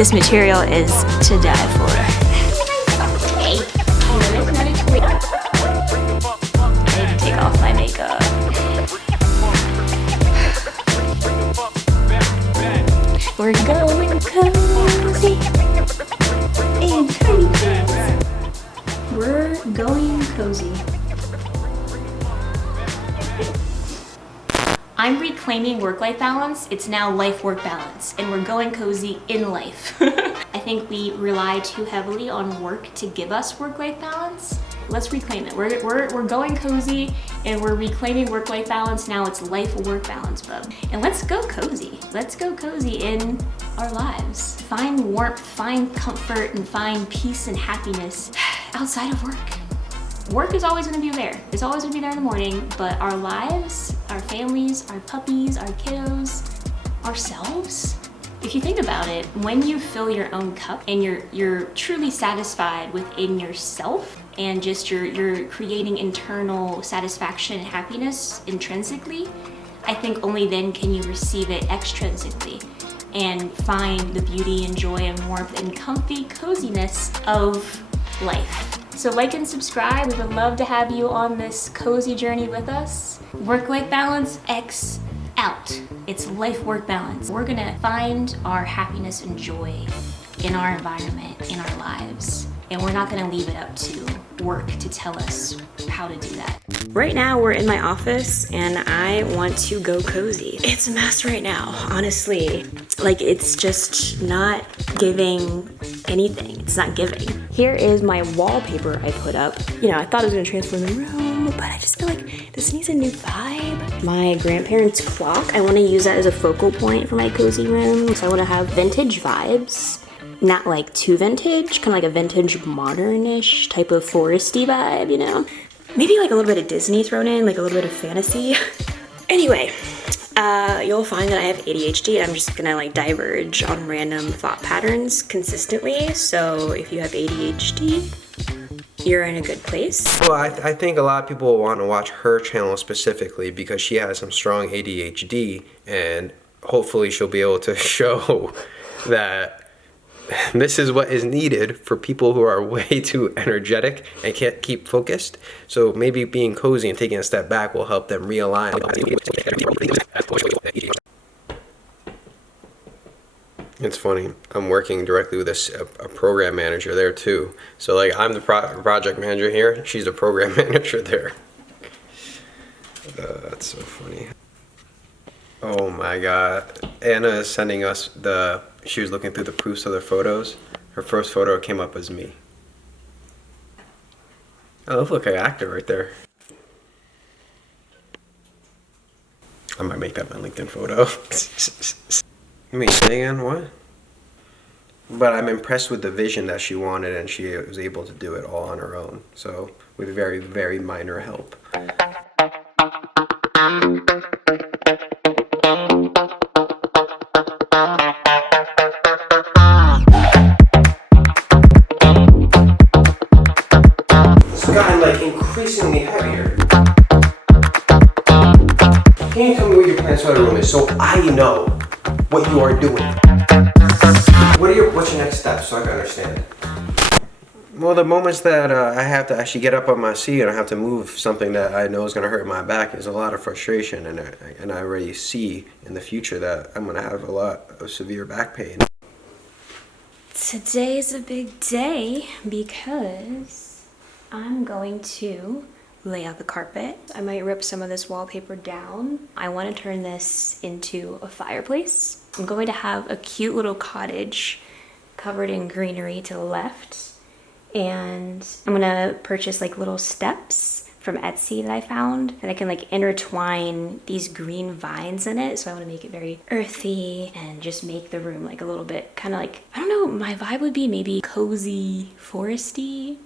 This material is to die for. I need to take off my makeup. We're going cozy in Kyla. We're going cozy. I'm reclaiming work-life balance. It's now life-work balance, and we're going cozy in life. I think we rely too heavily on work to give us work-life balance. Let's reclaim it. We're going cozy, and we're reclaiming work-life balance. Now it's life-work balance, bub. And let's go cozy. Let's go cozy in our lives. Find warmth, find comfort, and find peace and happiness outside of work. Work is always gonna be there. It's always gonna be there in the morning, but our lives, our families, our puppies, our kiddos, ourselves, if you think about it, when you fill your own cup and you're truly satisfied within yourself and just you're creating internal satisfaction and happiness intrinsically, I think only then can you receive it extrinsically and find the beauty and joy and warmth and comfy coziness of life. So like and subscribe. We would love to have you on this cozy journey with us. Work-life balance, X out. It's life-work balance. We're gonna find our happiness and joy in our environment, in our lives. And we're not gonna leave it up to work to tell us how to do that. Right now we're in my office and I want to go cozy. It's a mess right now, honestly. Like, it's just not giving anything. It's not giving. Here is my wallpaper I put up. You know, I thought it was gonna transform the room, but I just feel like this needs a new vibe. My grandparents' clock, I wanna use that as a focal point for my cozy room. So I wanna have vintage vibes. Not like too vintage, kind of like a vintage modernish type of foresty vibe, you know? Maybe like a little bit of Disney thrown in, like a little bit of fantasy. Anyway, you'll find that I have ADHD. I'm just gonna like diverge on random thought patterns consistently. So if you have ADHD, you're in a good place. Well, I think a lot of people want to watch her channel specifically because she has some strong ADHD, and hopefully she'll be able to show that this is what is needed for people who are way too energetic and can't keep focused. So maybe being cozy and taking a step back will help them realign. It's funny, I'm working directly with a program manager there too. So like, I'm the project manager here, she's the program manager there. That's so funny. Oh my god, Anna is sending us she was looking through the proofs of the photos. Her first photo came up as me. Oh, look like an actor right there. I might make that my LinkedIn photo. Wait, say again, what? But I'm impressed with the vision that she wanted, and she was able to do it all on her own. So, with very, very minor help. Gotten like increasingly heavier. Can you tell me what your plans for the room is so I know what you are doing? What's your next step so I can understand? Well, the moments that I have to actually get up on my seat and I have to move something that I know is going to hurt my back is a lot of frustration, and I already see in the future that I'm going to have a lot of severe back pain. Today's a big day because I'm going to lay out the carpet. I might rip some of this wallpaper down. I want to turn this into a fireplace. I'm going to have a cute little cottage covered in greenery to the left. And I'm gonna purchase like little steps from Etsy that I found that I can like intertwine these green vines in it. So I want to make it very earthy and just make the room like a little bit kind of like, I don't know, my vibe would be maybe cozy, foresty,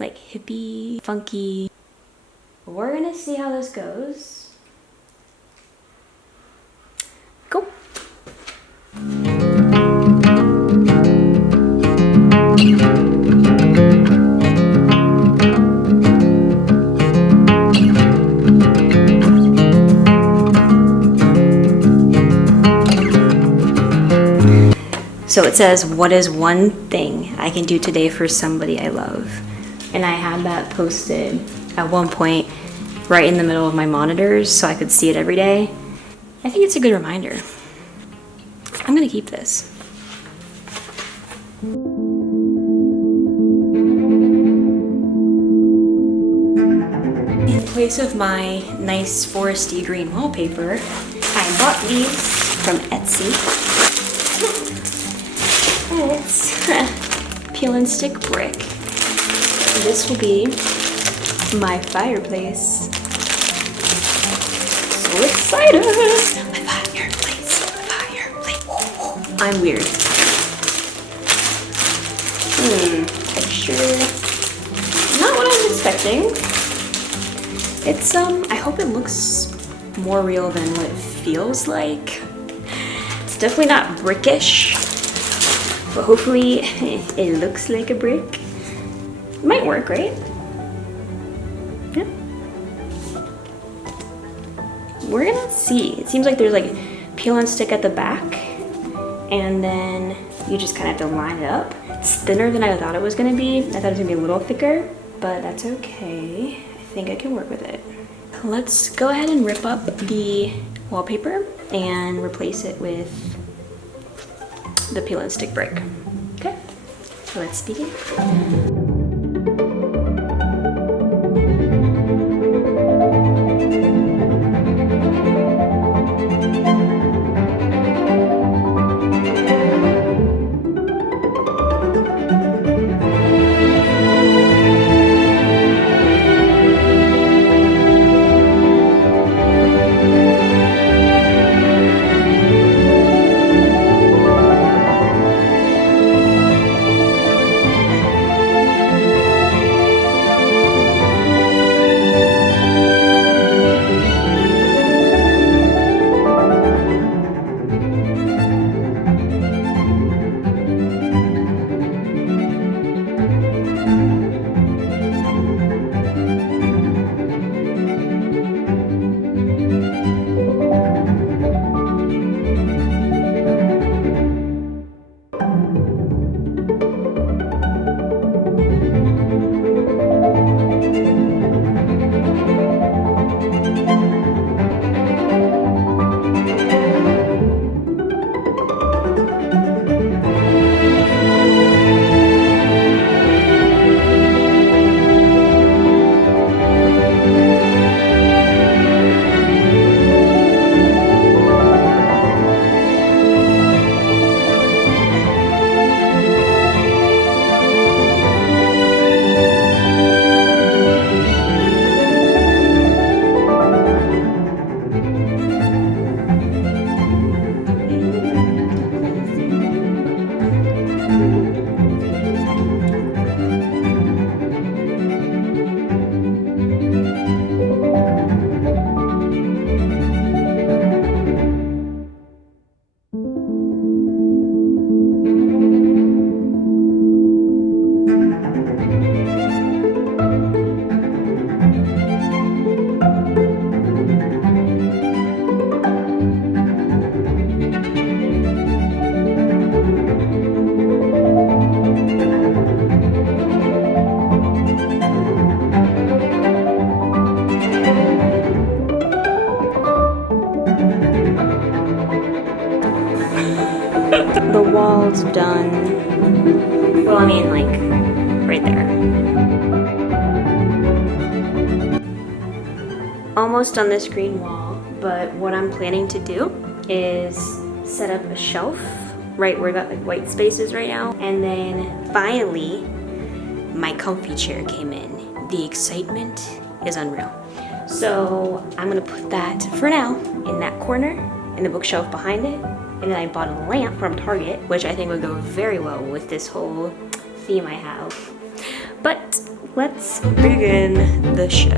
like hippie, funky. We're gonna see how this goes. Go. So it says, what is one thing I can do today for somebody I love? And I had that posted at one point right in the middle of my monitors so I could see it every day. I think it's a good reminder. I'm gonna keep this. In place of my nice foresty green wallpaper, I bought these from Etsy. And it's peel and stick brick. This will be my fireplace. So excited! My fireplace, fireplace. I'm weird. Texture. Not what I was expecting. It's, I hope it looks more real than what it feels like. It's definitely not brickish, but hopefully it looks like a brick. It might work, right? Yeah. We're gonna see. It seems like there's like peel and stick at the back, and then you just kind of have to line it up. It's thinner than I thought it was gonna be. I thought it was gonna be a little thicker, but that's okay. I think I can work with it. Let's go ahead and rip up the wallpaper and replace it with the peel and stick brick. Okay, so let's begin. The wall's done. Well, I mean, like, right there. Almost on this green wall, but what I'm planning to do is set up a shelf right where that like white space is right now, and then finally my comfy chair came in. The excitement is unreal. So I'm gonna put that for now in that corner in the bookshelf behind it. And then I bought a lamp from Target, which I think would go very well with this whole theme I have. But let's begin the show.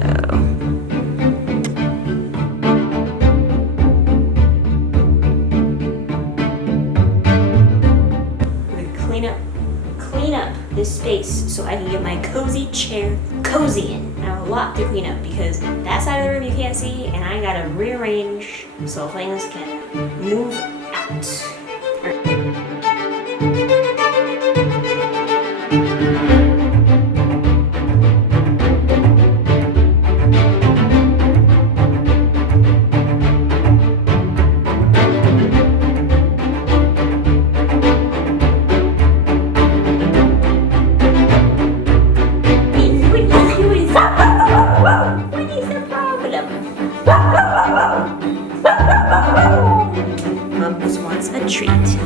Clean up this space so I can get my cozy chair cozy in. I have a lot to clean up because that side of the room you can't see, and I gotta rearrange so things can move out. that's a treat.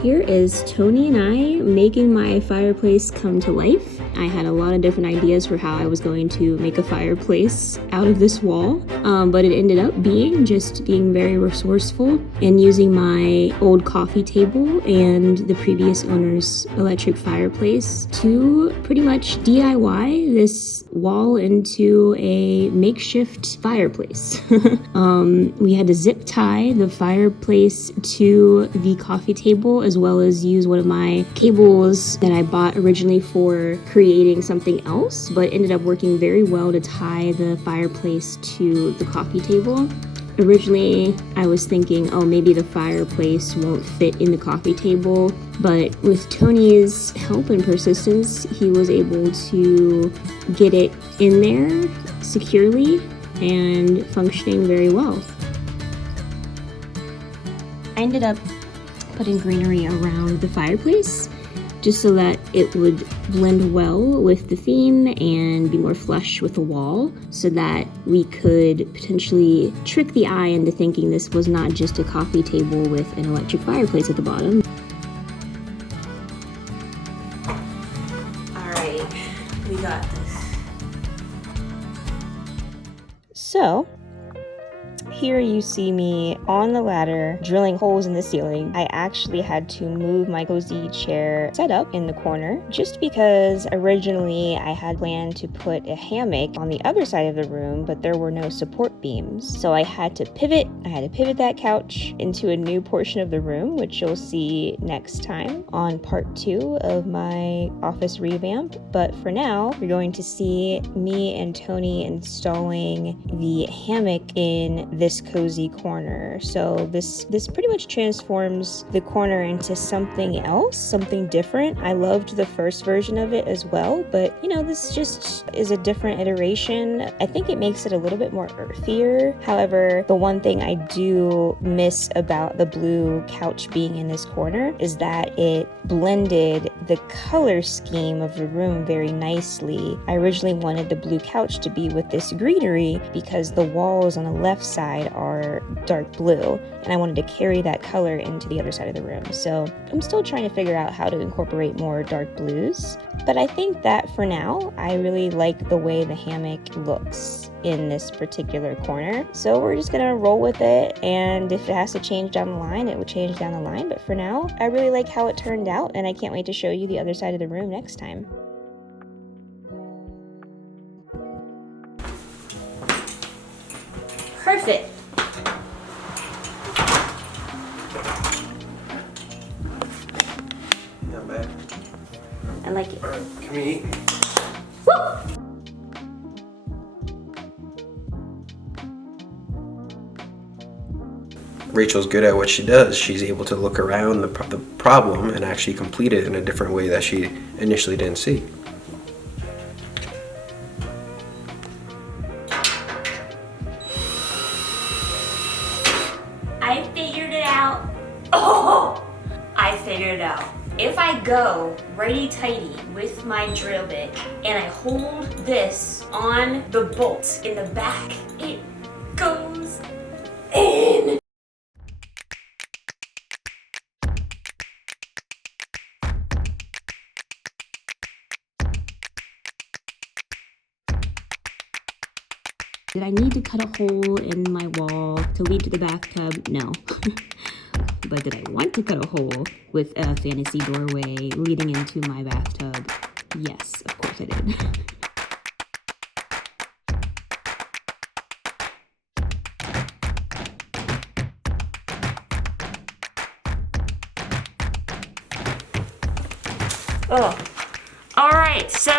Here is Tony and I making my fireplace come to life. I had a lot of different ideas for how I was going to make a fireplace out of this wall, but it ended up being very resourceful and using my old coffee table and the previous owner's electric fireplace to pretty much DIY this wall into a makeshift fireplace. We had to zip tie the fireplace to the coffee table as well as use one of my cables that I bought originally for creating something else, but ended up working very well to tie the fireplace to the coffee table. Originally, I was thinking, oh, maybe the fireplace won't fit in the coffee table, but with Tony's help and persistence, he was able to get it in there securely and functioning very well. I ended up putting greenery around the fireplace just so that it would blend well with the theme and be more flush with the wall, so that we could potentially trick the eye into thinking this was not just a coffee table with an electric fireplace at the bottom. All right, we got this. So, here you see me on the ladder drilling holes in the ceiling. I actually had to move my cozy chair setup in the corner just because originally I had planned to put a hammock on the other side of the room, but there were no support beams. So I had to pivot that couch into a new portion of the room, which you'll see next time on part 2 of my office revamp. But for now, you're going to see me and Tony installing the hammock in this cozy corner. So this pretty much transforms the corner into something else, something different. I loved the first version of it as well, but this just is a different iteration. I think it makes it a little bit more earthier. However, the one thing I do miss about the blue couch being in this corner is that it blended the color scheme of the room very nicely. I originally wanted the blue couch to be with this greenery because the walls on the left side are dark blue, and I wanted to carry that color into the other side of the room. So I'm still trying to figure out how to incorporate more dark blues, but I think that for now, I really like the way the hammock looks in this particular corner. So we're just gonna roll with it, and if it has to change down the line, it will change down the line. But for now, I really like how it turned out, and I can't wait to show you the other side of the room next time. Perfect. Not bad. I like it. All right, can we eat? Woo! Rachel's good at what she does. She's able to look around the problem and actually complete it in a different way that she initially didn't see. I figured it out. Oh, I figured it out. If I go righty-tighty with my drill bit and I hold this on the bolt in the back, it goes in. Did I need to cut a hole in my wall to lead to the bathtub? No. But did I want to cut a hole with a fantasy doorway leading into my bathtub? Yes, of course I did. Oh, all right, so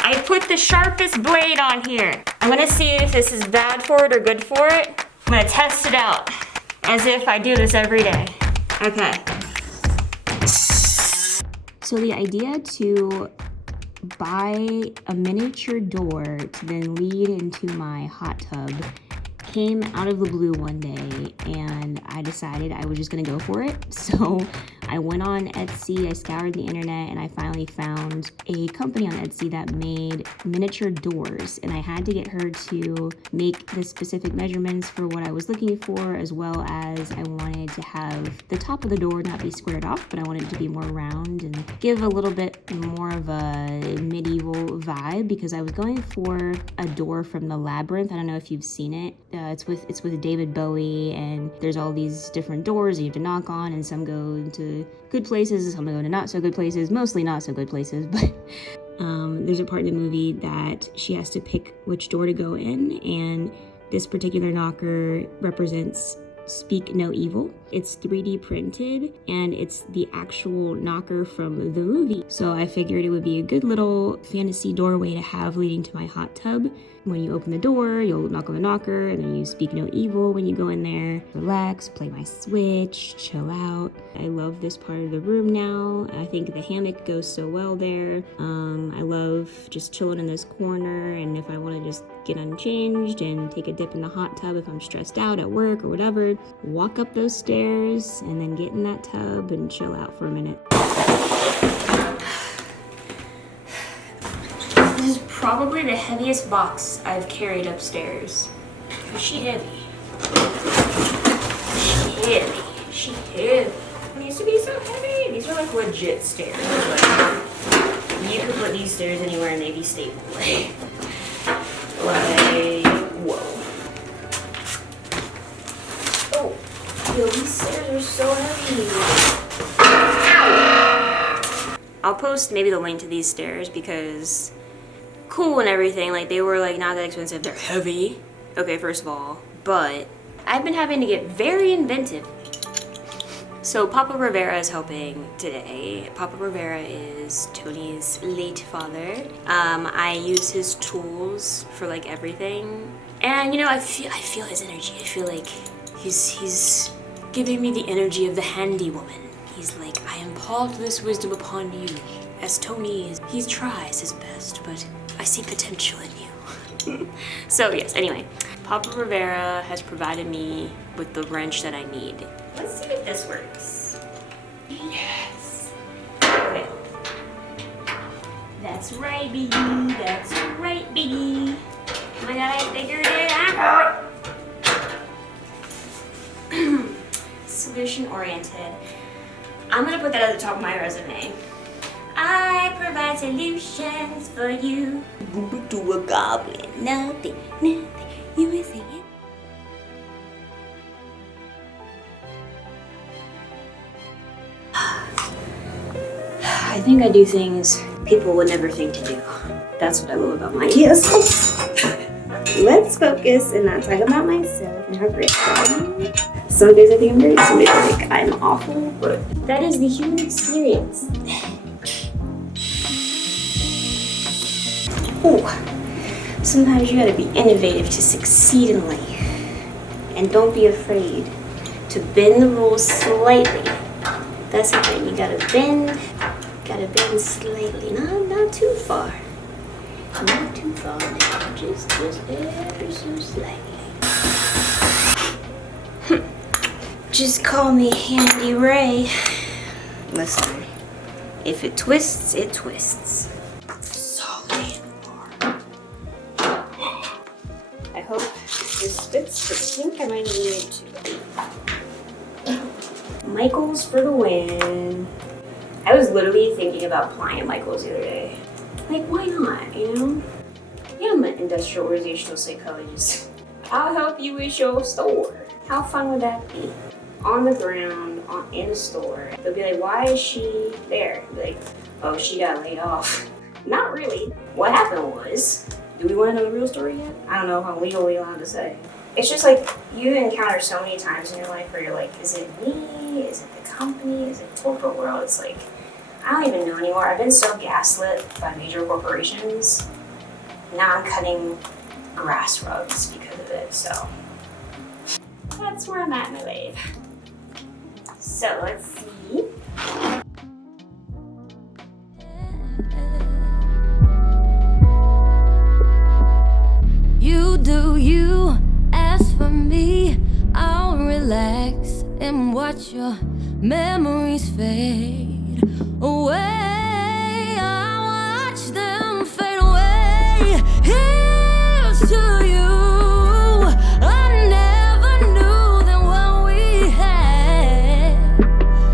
I put the sharpest blade on here. I'm gonna see if this is bad for it or good for it. I'm gonna test it out as if I do this every day. Okay. So the idea to buy a miniature door to then lead into my hot tub came out of the blue one day, and I decided I was just gonna go for it. So I went on Etsy, I scoured the internet, and I finally found a company on Etsy that made miniature doors, and I had to get her to make the specific measurements for what I was looking for, as well as I wanted to have the top of the door not be squared off, but I wanted it to be more round and give a little bit more of a medieval vibe, because I was going for a door from the Labyrinth. I don't know if you've seen it. It's with David Bowie, and there's all these different doors you have to knock on, and some go into good places, some go into not so good places, mostly not so good places, but there's a part in the movie that she has to pick which door to go in, and this particular knocker represents Speak No Evil. It's 3D printed, and it's the actual knocker from the movie. So I figured it would be a good little fantasy doorway to have leading to my hot tub. When you open the door, you'll knock on the knocker, and then you speak no evil when you go in there. Relax, play my Switch, chill out. I love this part of the room now. I think the hammock goes so well there. I love just chilling in this corner, and if I want to just get unchanged and take a dip in the hot tub if I'm stressed out at work or whatever, walk up those stairs and then get in that tub and chill out for a minute. This is probably the heaviest box I've carried upstairs. She heavy. She heavy. It used to be so heavy. These are like legit stairs. Like, you could put these stairs anywhere and they'd be stable. Like, whoa. Oh, yo, these stairs are so heavy. Ow. I'll post maybe the link to these stairs because cool and everything. Like, they were like not that expensive. They're heavy. Okay, first of all. But I've been having to get very inventive. So Papa Rivera is helping today. Papa Rivera is Tony's late father. I use his tools for like everything. And you know, I feel his energy. I feel like he's giving me the energy of the handy woman. He's like, I impart this wisdom upon you. As Tony he tries his best, but I see potential in you. So yes, anyway, Papa Rivera has provided me with the wrench that I need. Let's see if this works. Yes. Okay. That's right, baby. That's right, baby. Oh my god, I figured it out. Solution oriented. I'm gonna put that at the top of my resume. I provide solutions for you. To a goblin. Nothing. You will see it. I think I do things people would never think to do. That's what I love about my ideas. Let's focus and not talk about myself and how great I am. Some days I think I'm great, some days I think I'm awful, but that is the human experience. Oh, sometimes you gotta be innovative to succeed in life. And don't be afraid to bend the rules slightly. That's the thing, you gotta bend slightly, not too far. Not too far now, just ever so slightly. Just call me Handy Ray. Listen, if it twists, it twists. Solid handlebar. I hope this fits, but I think I might need it to. Michaels for the win. I was literally thinking about applying at Michaels the other day. Like, why not, you know? Yeah, I'm an industrial organizational psychologist. I'll help you with your store. How fun would that be? On the ground, in the store. They'll be like, why is she there? Be like, oh, she got laid off. Not really. What happened was, do we want to know the real story yet? I don't know if I'm legally allowed to say. It's just like, you encounter so many times in your life where you're like, is it me? Is it the company? Is it the corporate world? It's like, I don't even know anymore. I've been so gaslit by major corporations. Now I'm cutting grass rugs because of it, so. That's where I'm at in my life. So let's see. You do you, as for me, I'll relax and watch your memories fade away. I'll watch them fade away. Here's to you. I never knew that what we had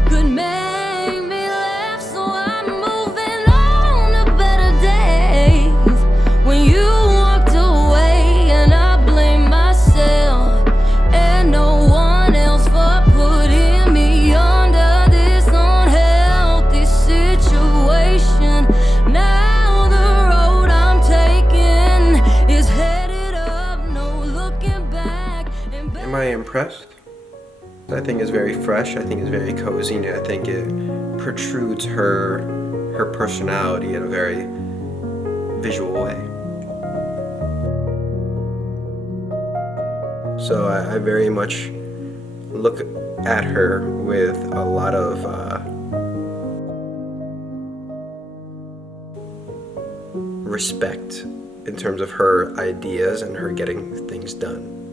could make me laugh, so I'm moving on to better days. When you walked away and I blame myself and no one else for putting me under this unhealthy situation. Now the road I'm taking is headed up, no looking back. Am I impressed? I think it's very fresh. I think it's very cozy, and I think it protrudes her personality in a very visual way. So I very much look at her with a lot of respect in terms of her ideas and her getting things done.